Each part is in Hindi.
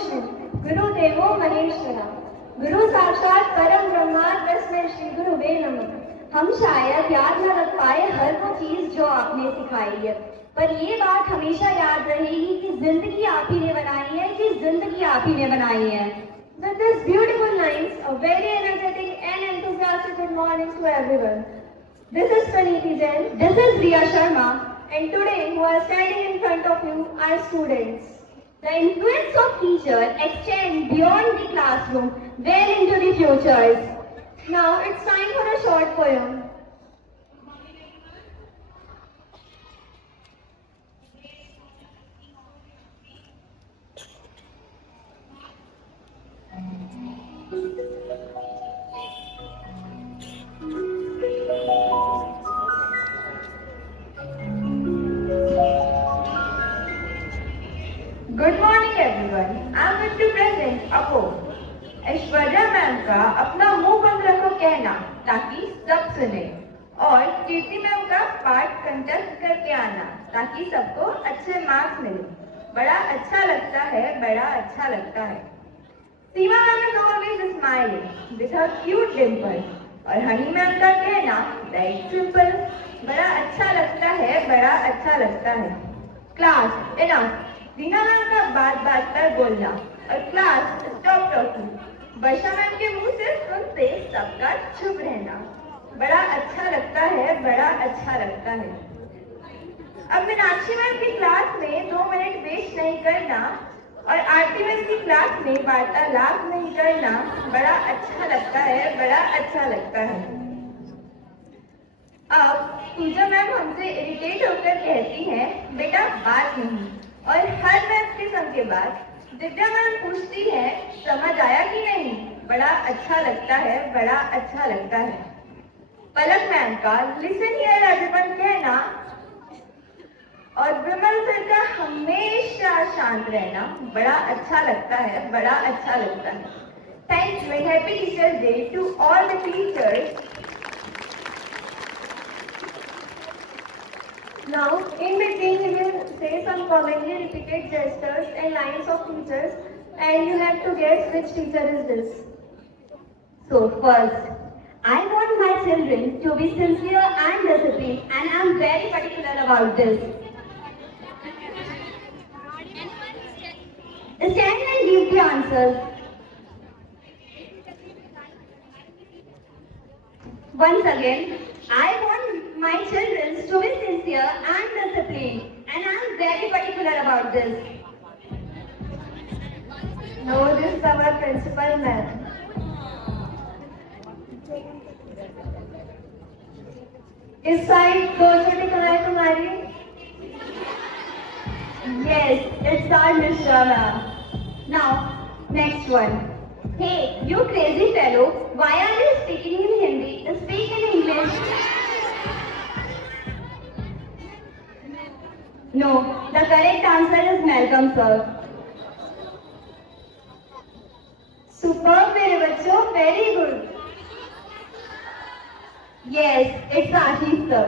विष्णु गुरुदेवो महेश्वरा गुरु साक्षात परम ब्रह्मा तस्मै श्री गुरुवे नमः। हम शायद याद न रख पाए हर वो चीज जो आपने सिखाई है, पर ये बात हमेशा याद रहेगी कि जिंदगी आप ही ने बनाई है, कि जिंदगी आप ही ने बनाई है। With these beautiful lines, a very energetic and enthusiastic good morning to everyone. This is Praniti Jain, this is Riya Sharma, and today who are standing in front of you are students. The influence of teacher extends beyond the classroom, well into the futures. Now it's time for a short poem. Good morning everyone. I am going to present a poem. Aishwarya ma'am का अपना मुंह बंद रखो कहना ताकि सब सुने, और कीर्ति मैम का पाठ कंटेस्ट करके आना ताकि सबको अच्छे मार्क्स मिले। बड़ा अच्छा लगता है, बड़ा अच्छा लगता है। Seema ma'am is always smiling with her cute dimple, और हनी मैम का कहना दैट्स सिंपल। बड़ा अच्छा लगता है, बड़ा अच्छा लगता है। Class enough. रीना मैम का बात बात पर बोलना और क्लास स्टॉप टॉकिंग। वर्षा मैम के मुंह से सुनते सबका चुप रहना। बड़ा अच्छा लगता है, बड़ा अच्छा लगता है। अब मीनाक्षी मैम की क्लास में 2 मिनट वेस्ट नहीं करना, और आरती मैम की क्लास में वार्तालाप नहीं करना। बड़ा अच्छा लगता है, बड़ा अच्छा लगता है। अब पूजा मैम हमसे इरिटेट होकर कहती हैं, बेटा बात नहीं, और हर मैथ के सम के बाद दिव्या मैम पूछती है, समझ आया कि नहीं। बड़ा अच्छा लगता है, बड़ा अच्छा लगता है। पलक मैम का लिसन हियर एवरीवन कहना, और विमल सर का हमेशा शांत रहना। बड़ा अच्छा लगता है, बड़ा अच्छा लगता है। Thank you and happy teachers day to all the teachers. Now, in between, we will say some commonly repeated gestures and lines of teachers, and you have to guess which teacher is this. So, first, I want my children to be sincere and disciplined, and I am very particular about this. Stand and give the answers. Once again, I want my children to be sincere and disciplined, and I am very particular about this. No, this is our principal ma'am. इस साइड 2 छोटी कलाएं तुम्हारी? Yes, it's our Miss Rama. Now, next one. Hey, you crazy fellow, why are you speaking in Hindi? Speak in English. No, the correct answer is Malcolm sir. Superb मेरे बच्चों, very good. Yes, it's Ashish sir.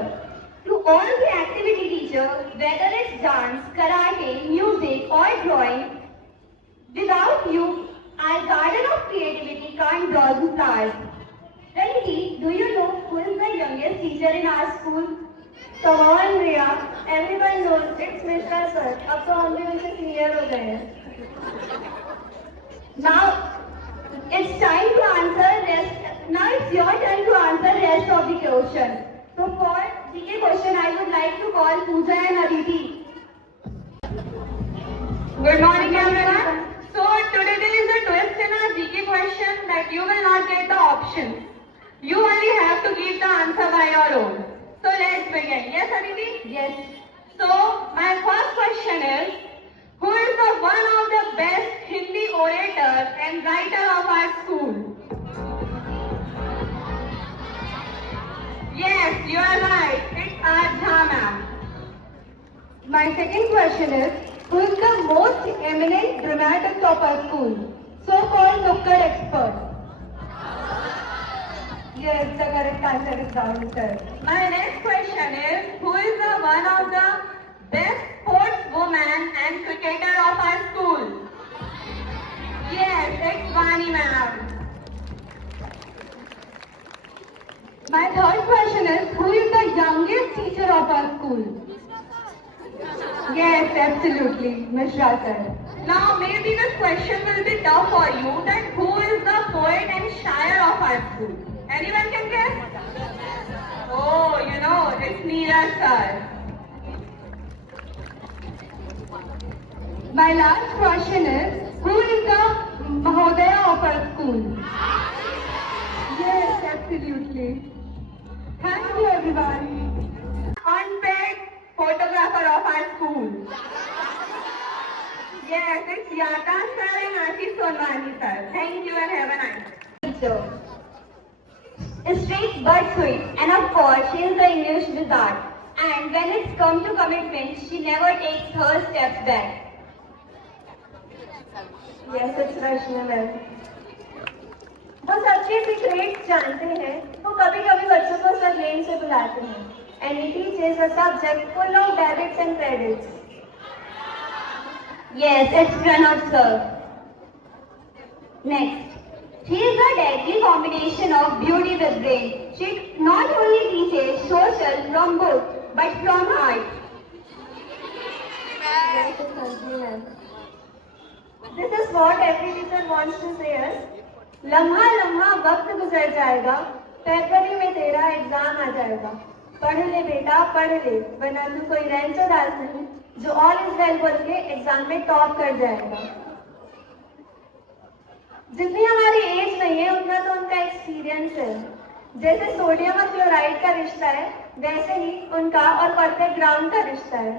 To all the activity teacher, whether it's dance, karate, music or drawing, without you, our garden of creativity can't blossom flowers. Praniti, do you know who is the youngest teacher in our school? Come on Riya, everyone knows it's Mishra sir. अब तो हम भी उनसे सीनियर हो गए हैं। Now, it's time to answer rest. Now it's your turn to answer rest of the question. So for GK question, I would like to call Pooja and Aditi. Good morning everyone. So today there is a twist in our GK question that you will not get the options. You only have to give the answer by your own. So let's begin. Yes Aditi? Yes. So my first question is, who is the one of the best Hindi orator and writer of our school? Yes, you are right. It's Arjha ma'am. My second question is, who is the most eminent dramatist of our school? So-called Nukkad expert. Yes, the correct answer is downstairs. My next question is, who is the one of the best sportswoman and cricketer of our school? My third question is, who is the youngest teacher of our school? Yes, absolutely, Mishra sir. Now maybe this question will be tough for you, that who is the poet and shire of our school? Anyone can guess? Oh, you know, it's Neeraj sir. My last question is, who is the Mahodaya of our school? Yes, absolutely. Thank you, everyone. Unpaid photographer of our school. Yes, it's Yatan sir and Ashish Sonwani sir. Thank you and have a nice day. Teacher. Strict but sweet, and of course, she is the English wizard. And when it's come to commitment, she never takes her steps back. Yes, it's Rashmi ma'am. वो सबके सीक्रेट जानते हैं, वो कभी कभी बच्चों को सब नेम से बुलाते हैं. And he teaches a subject full of debits and credits. Yes, it's Pranav sir. Next. She is a deadly combination of beauty with brain. She not only teaches social from book, but from heart. Yes, it's Sanjay ma'am. This is what every teacher wants to say us. लम्हा लम्हा वक्त गुजर जाएगा, फरवरी में तेरा एग्जाम आ जाएगा. पढ़ ले बेटा पढ़ ले, वरना तू कोई रैंचोदास नहीं जो ऑल इज वेल बोल के एग्जाम में टॉप कर जाएगा. जितनी हमारी एज नहीं है उतना तो उनका एक्सपीरियंस है. जैसे सोडियम और क्लोराइड का रिश्ता है, वैसे ही उनका और परफेक्ट ग्राउंड का रिश्ता है.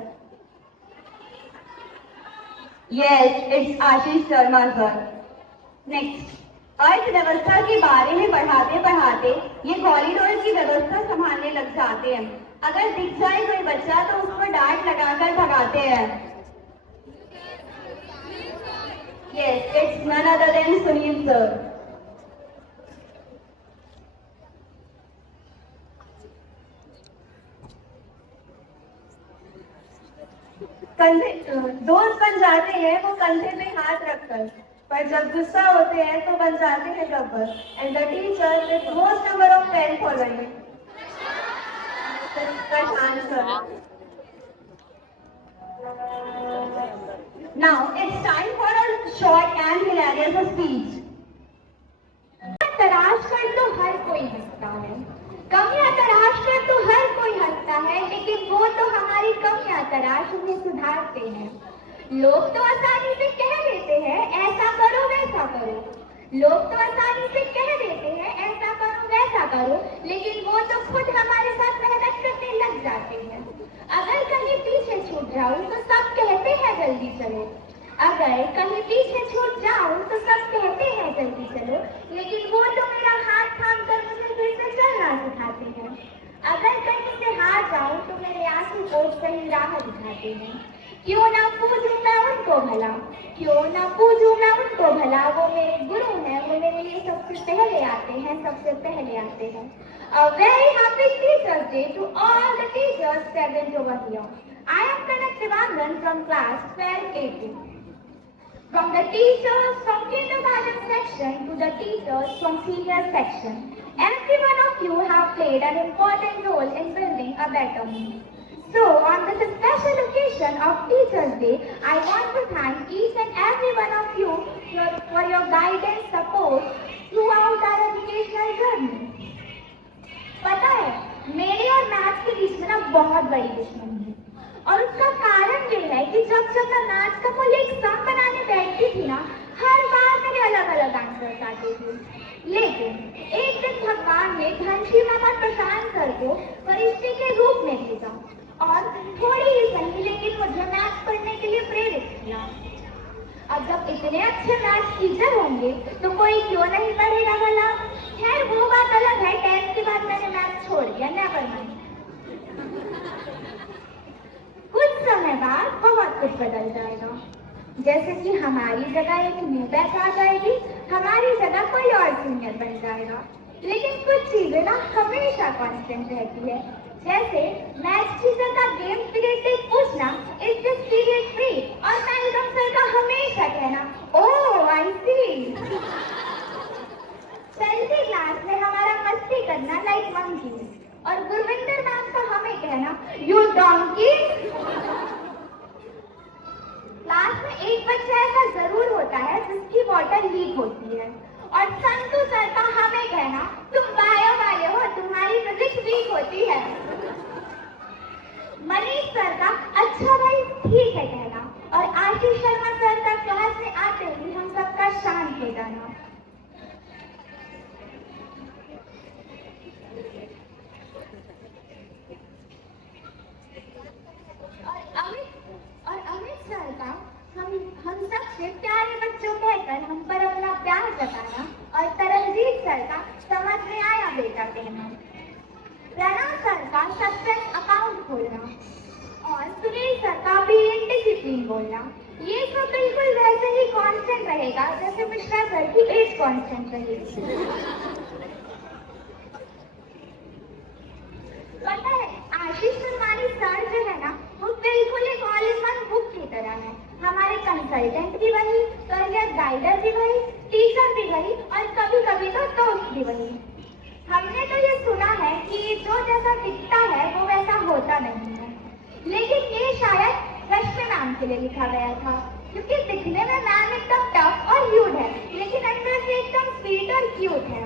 Yes, it's Ashish Sharma sir. Next. अर्थव्यवस्था के बारे में पढ़ाते पढ़ाते ये कॉरिडोर की व्यवस्था संभालने लग जाते हैं. अगर दिख जाए कोई बच्चा तो उसको डांट लगाकर भगाते हैं. Yes, it's none other than Sunil sir. दोस्त बन जाते हैं वो कंधे पे हाथ रखकर, पर जब गुस्सा होते हैं तो बन जाते हैं Gabbar. And the teacher with most number of pen following. Now it's time for a short and hilarious speech. तराश कर तो हर कोई हंसता है, कमियां तराश कर तो हर कोई हंसता है, लेकिन वो तो हमारी कमियां तराश उन्हें सुधारते हैं. लोग तो आसानी से कह देते हैं ऐसा करो वैसा करो. लोग तो आसानी से कह देते हैं ऐसा करो वैसा करो, लेकिन वो तो खुद हमारे साथ मेहनत करने लग जाते हैं. अगर कहीं पीछे छूट जाऊं तो सब कहते हैं जल्दी चलो. अगर कहीं पीछे छूट जाऊं तो सब कहते हैं जल्दी चलो, लेकिन वो तो मेरा हाथ थाम कर मुझे फिर से चलना सिखाते हैं. अगर कहीं से हार जाऊं तो मेरे आंसू को सही राह दिखाते हैं. क्यों ना पूजूं मैं उनको भला, क्यों ना पूजूं मैं उनको भला, वो मेरे गुरु हैं, वो मेरे लिए सबसे पहले आते हैं, सबसे पहले आते हैं. A very happy Teachers Day to all the teachers present over here. I am Kanak Sivangan from class 12A2. From the teachers from kindergarten section to the teachers from senior section, every one of you have played an important role in building a better me. So, on this special occasion of Teachers Day, I want to thank each and every one of you for your guidance, support throughout our educational journey. पता है, मेरे और मैथ्स के बीच में ना बहुत बड़ी दुश्मनी है, और उसका कारण ये है कि जब मैं मैथ्स का कोई एक सम बनाने बैठती थी ना, हर बार मेरे अलग अलग आंसर आते थे. लेकिन एक दिन भगवान ने घनश्याम और प्रशांत सर को फरिश्ते के रूप में भेजा और थोड़ी ही सही लेकिन मुझे मैथ्स पढ़ने के लिए प्रेरित किया. अब जब इतने अच्छे मैथ्स टीचर होंगे तो कोई क्यों नहीं पढ़ेगा भला. खैर वो बात अलग है, 10th के बाद मैंने मैथ्स छोड़ दिया, नेवर माइंड. कुछ समय बाद बहुत कुछ बदल जाएगा. जैसे कि हमारी जगह एक न्यू बैच आ जाएगी, हमारी जगह कोई और सीनियर बन जाएगा. लेकिन कुछ चीजें ना हमेशा कांस्टेंट रहती है. जैसे मैथ्स टीचर का गेम पीरियड से पूछना इज दिस पीरियड फ्री, और मैडम सर का हमेशा कहना ओह आई सी. 10th क्लास में हमारा मस्ती करना लाइक मंकी. में एक बच्चा ऐसा जरूर होता है जिसकी बॉटल लीक होती है और संतु सर का हमें कहना तुम बायो वाले हो, तुम्हारी फिजिक्स वीक होती है। मनीष सर का अच्छा भाई ठीक है कहना और आशीष शर्मा सर का क्लास में आते ही हम सबका शांत हो जाना। और अमित सर का हम सबसे प्यारे बच्चों कहकर हम पर अपना प्यार जताना और तरनजीत सर का समझ में आया बेटा कहना। प्रणव सर का सस्पेंस अकाउंट खोलना और सुनील सर का भी डिसिप्लिन बोलना। ये सब बिल्कुल वैसे ही कांस्टेंट रहेगा जैसे मिश्रा सर की एज कांस्टेंट रहेगी। पता है आशीष शर्मानी सर जो है ना वो बिल्कुल एक ऑल इन वन बुक की तरह है। हमारे कंसल्टेंट भी वही, करियर गाइडर भी वही, टीचर भी वही और कभी कभी तो दोस्त भी वही। हमने तो ये सुना है कि जो जैसा दिखता है वो वैसा होता नहीं है, लेकिन ये शायद रश्मि मैम के लिए लिखा गया था क्योंकि दिखने में मैम एकदम टफ और ह्यूड है लेकिन अंदर से एकदम स्वीट और क्यूट है।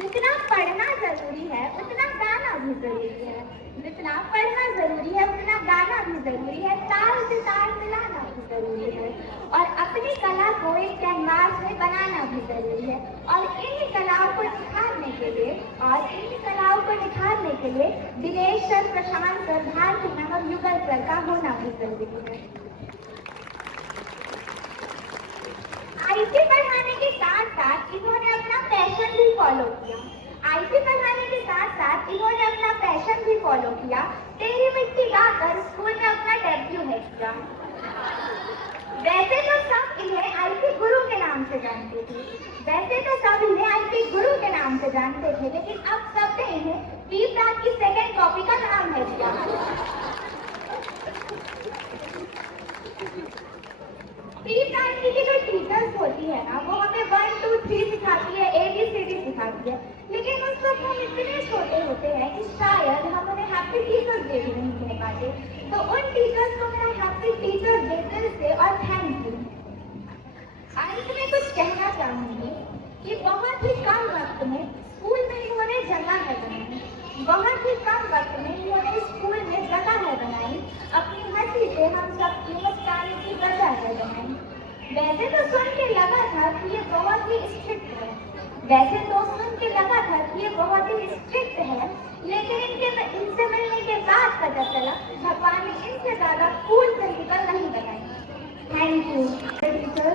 जितना पढ़ना जरूरी है उतना गाना भी जरूरी है, जितना पढ़ना जरूरी है उतना गाना भी जरूरी है, ताल से ताल मिलाना भी जरूरी है और अपनी कला को एक कैनवास में बनाना भी जरूरी है और इन कलाओं को निखारने के लिए दिनेश सर, प्रशांत सर, भारती मैम और युगल सर का होना भी जरूरी है। आईटी पढ़ाने के साथ साथ इन्होंने अपना पैशन भी फॉलो किया। आईटी पढ़ाने के साथ साथ इन्होंने अपना पैशन भी फॉलो किया। तेरी मिट्टी गाकर स्कूल में अपना डेब्यू है किया। वैसे तो सब इन्हें आईटी गुरु के नाम से जानते थे, लेकिन अब सबने इन्हें बी प्राक की सेकेंड कॉपी का नाम है दिया। प्री-प्राइमरी की जो टीचर्स होती है ना वो हमें 1 2 3 सिखाती है, ABCD सिखाती है, लेकिन उस वक्त हम इतने छोटे होते हैं कि शायद हम उन्हें हैप्पी टीचर्स डे भी नहीं कह पाते। तो उन टीचर्स को मेरा हैप्पी टीचर्स डे दिल से और थैंक यू। अंत में कुछ कहना चाहूंगी कि बहुत ही कम वक्त में स्कूल में इन्होंने जगह है बनाई, बहुत ही कम वक्त में इन्होंने स्कूल में जगह है बनाई, अपनी हंसी से हम सबकी मुस्कान की वजह है बनाई। वैसे तो सुन के लगा था कि ये बहुत ही स्ट्रिक्ट है, लेकिन इनसे मिलने के बाद पता चला भगवान ने इनसे ज्यादा कूल प्रिंसिपल नहीं बनाई। Thank you teacher.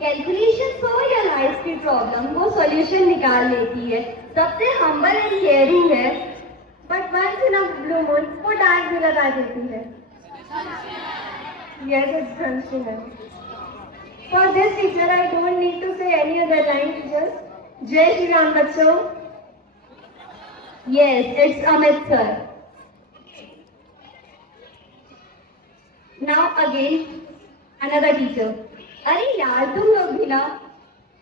कैलकुलेशन हो या लाइफ की प्रॉब्लम वो सॉल्यूशन निकाल लेती है, सबसे हम्बल एंड केयरिंग है, but once in a blue moon वो डांट भी लगा देती है। Yes, it's Sanshina. For this teacher, I don't need to say any other line, teachers. Jai Shri Ram बच्चों. Yes, it's Amit sir. Now again, another teacher. अरे यार तुम लोग भी ना,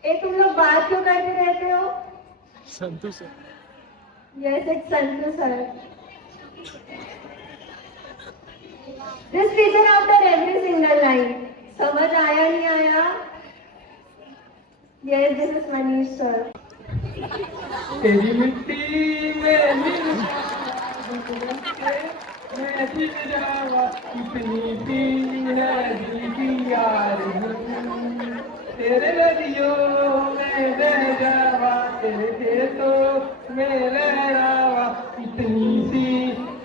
तुम लोग बात क्यों करते रहते हो? संतु sir. Yes, it's Santu sir. This teacher after every single line. समझ आया नहीं आया? Yes, this is Manish sir. तेरी मिट्टी में मैं थी जावा इतनी सी है दिल की यार तेरे नदियों में बह जावा तेरे खेतों में लहरावा इतनी सी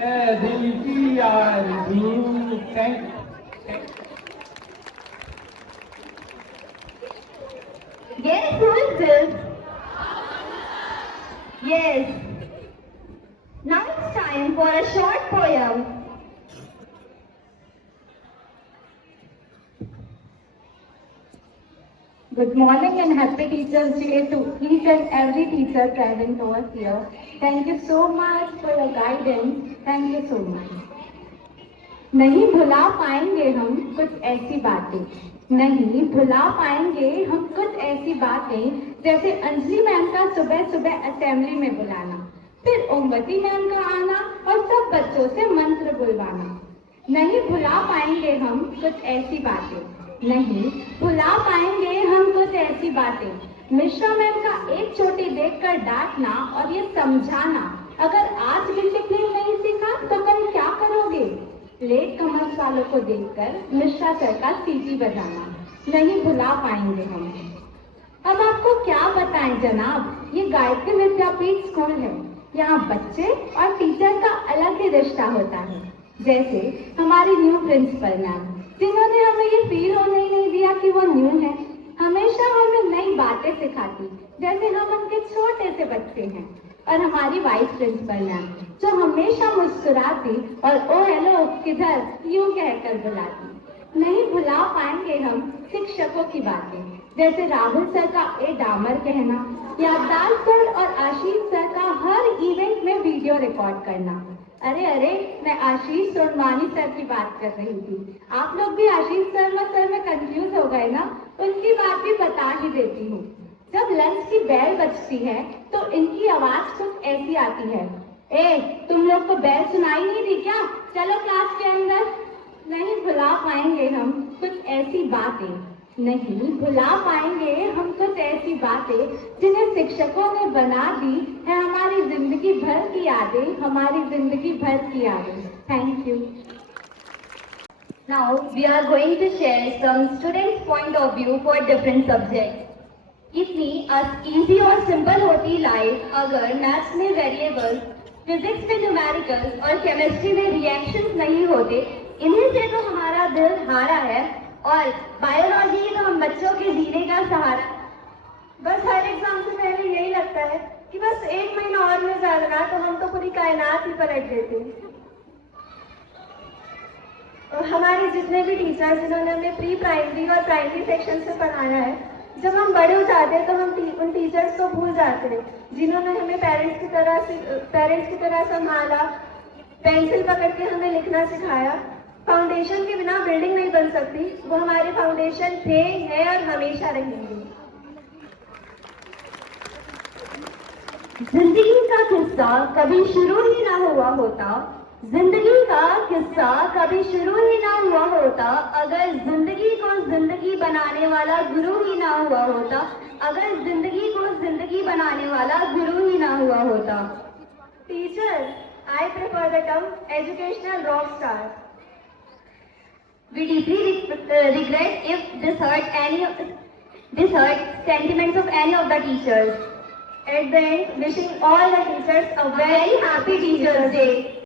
है दिल की यार। Thank you. Yes, who is this? Yes. Now it's time for a short poem. Good morning and happy Teachers Day to each and every teacher present over here. Thank you so much for your guidance. Thank you so much. नहीं भुला पाएंगे हम कुछ ऐसी बातें, नहीं भुला पाएंगे हम कुछ ऐसी बातें, जैसे अंजलि मैम का सुबह सुबह असेंबली में बुलाना, फिर ओमवती मैम का आना और सब बच्चों से मंत्र बुलवाना। नहीं भुला पाएंगे हम कुछ ऐसी बातें, नहीं भुला पाएंगे हम कुछ ऐसी बातें। मिश्रा मैम का एक चोटी देखकर डांटना और ये समझाना, अगर आज डिसिप्लिन नहीं सीखा तो कल क्या करोगे। लेट कमर्स वालों को देखकर मिश्रा सर का सीटी बजाना, नहीं भुला पाएंगे हम। अब आपको क्या बताएं जनाब, ये गायत्री विद्यापीठ स्कूल है। यहाँ बच्चे और टीचर का अलग ही रिश्ता होता है। जैसे हमारी न्यू प्रिंसिपल मैम, जिन्होंने हमें ये फील होने ही नहीं दिया कि वो न्यू है। हमेशा हमें नई बातें सिखाती, जैसे हम उनके छोटे से बच्चे हैं। और हमारी वाइस प्रिंसिपल मैम, जो हमेशा मुस्कुराती और ओ हेलो किधर यूं कहकर बुलाती। नहीं भुला पाएंगे हम शिक्षकों की बातें, जैसे राहुल सर का ए डामर कहना, याददाश्त सर और आशीष सर का हर इवेंट में वीडियो रिकॉर्ड करना। अरे मैं आशीष सोनवानी सर की बात कर रही थी। आप लोग भी आशीष सर में कंफ्यूज हो गए ना, उनकी बात भी बता ही देती हूँ। जब लंच की बेल बजती है तो इनकी आवाज कुछ ऐसी आती है, ए तुम लोग को बेल सुनाई नहीं दी क्या, चलो क्लास के अंदर। नहीं भुला पाएंगे हम कुछ ऐसी बातें, नहीं भुला पाएंगे हम कुछ ऐसी बातें जिन्हें शिक्षकों ने बना दी है हमारी जिंदगी भर की यादें, हमारी जिंदगी भर की यादें। Thank you. Now we are going to share some students' point of view for different subjects. कितनी इजी और सिंपल होती लाइफ अगर मैथ्स में वेरिएबल्स, फिजिक्स में न्यूमेरिकल्स और केमिस्ट्री में रिएक्शंस नहीं होते। इन्हीं से तो हमारा दिल हारा है और बायोलॉजी तो हम बच्चों के जीने का सहारा। बस हर एग्जाम से पहले यही लगता है कि बस एक महीना और मिल जाएगा तो हम तो पूरी कायनात ही पलट देते हैं। और हमारे जितने भी टीचर्स जिन्होंने हमें प्री प्राइमरी और प्राइमरी सेक्शन से पढ़ाया है, जब हम बड़े हो जाते हैं तो हम उन टीचर्स को भूल जाते हैं जिन्होंने हमें पेरेंट्स की तरह संभाला, पेंसिल पकड़ के हमें लिखना सिखाया। फाउंडेशन के बिना बिल्डिंग नहीं बन सकती, वो हमारे फाउंडेशन थे, हैं और हमेशा रहेंगे। जिंदगी का किस्सा कभी शुरू ही ना हुआ होता, जिंदगी का किस्सा कभी शुरू ही ना हुआ होता अगर जिंदगी को जिंदगी बनाने वाला गुरु ही ना हुआ होता, अगर जिंदगी को जिंदगी बनाने वाला गुरु ही ना हुआ होता। Teacher, I prefer the term educational rock star. We deeply regret if this hurt sentiments of any of the teachers. At the end, wishing all the teachers a very happy Teachers' Day.